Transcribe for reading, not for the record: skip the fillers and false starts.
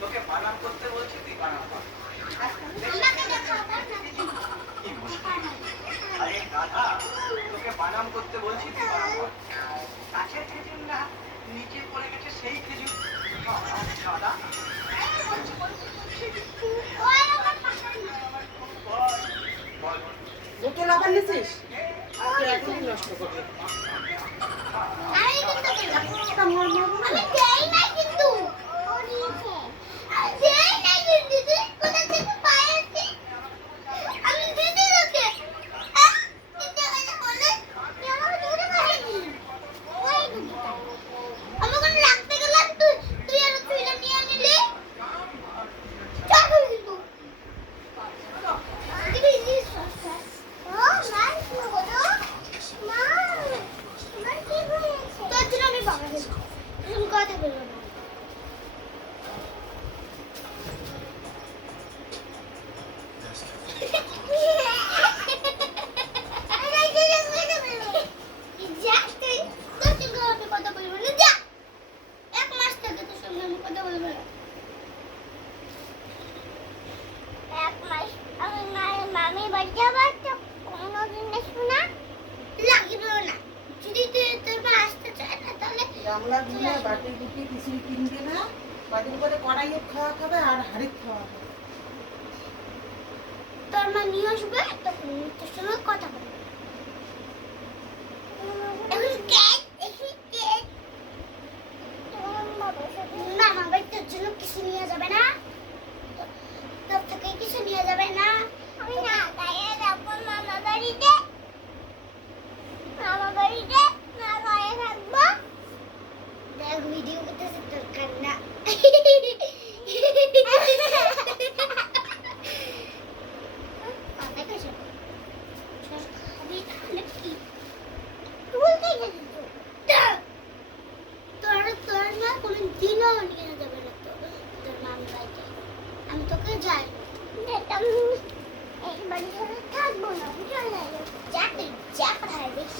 তোকে বানাম করতে বলছি, তুই বানাম কর। আরে দাদা, তোকে বানাম করতে বলছি, তুই বানাম কর। গাছের খেজুর না, নিচে পড়ে গেছে সেই খেজুর। দাদা বোতল আবার নিছিস? এখনই নষ্ট করবে। গামলা দিয়ে বাটি বুটি কিছুই কিনবে না, বাটির উপরে কড়াইয়ে খাওয়া খাবে আর হাড়ির খাওয়া খাবে। তোর মা নিয়ে আসবে, তখন তোর সঙ্গে কথা বলবে। না হবে, তোর জন্য কিছু নিয়ে যাবে না, তোর থেকে কিছু নিয়ে যাবে না। আমি না গায়ে যাবো মামা বাড়িতে, মামা বাড়িতে না গায়ে থাকবো। দেখ ভিডিও করতেছে, তোর কান্না। আমি তোকে যাই এই বাড়িতে থাকবো না, চলে যাবো। যা তুই যা কোথায় বেশ।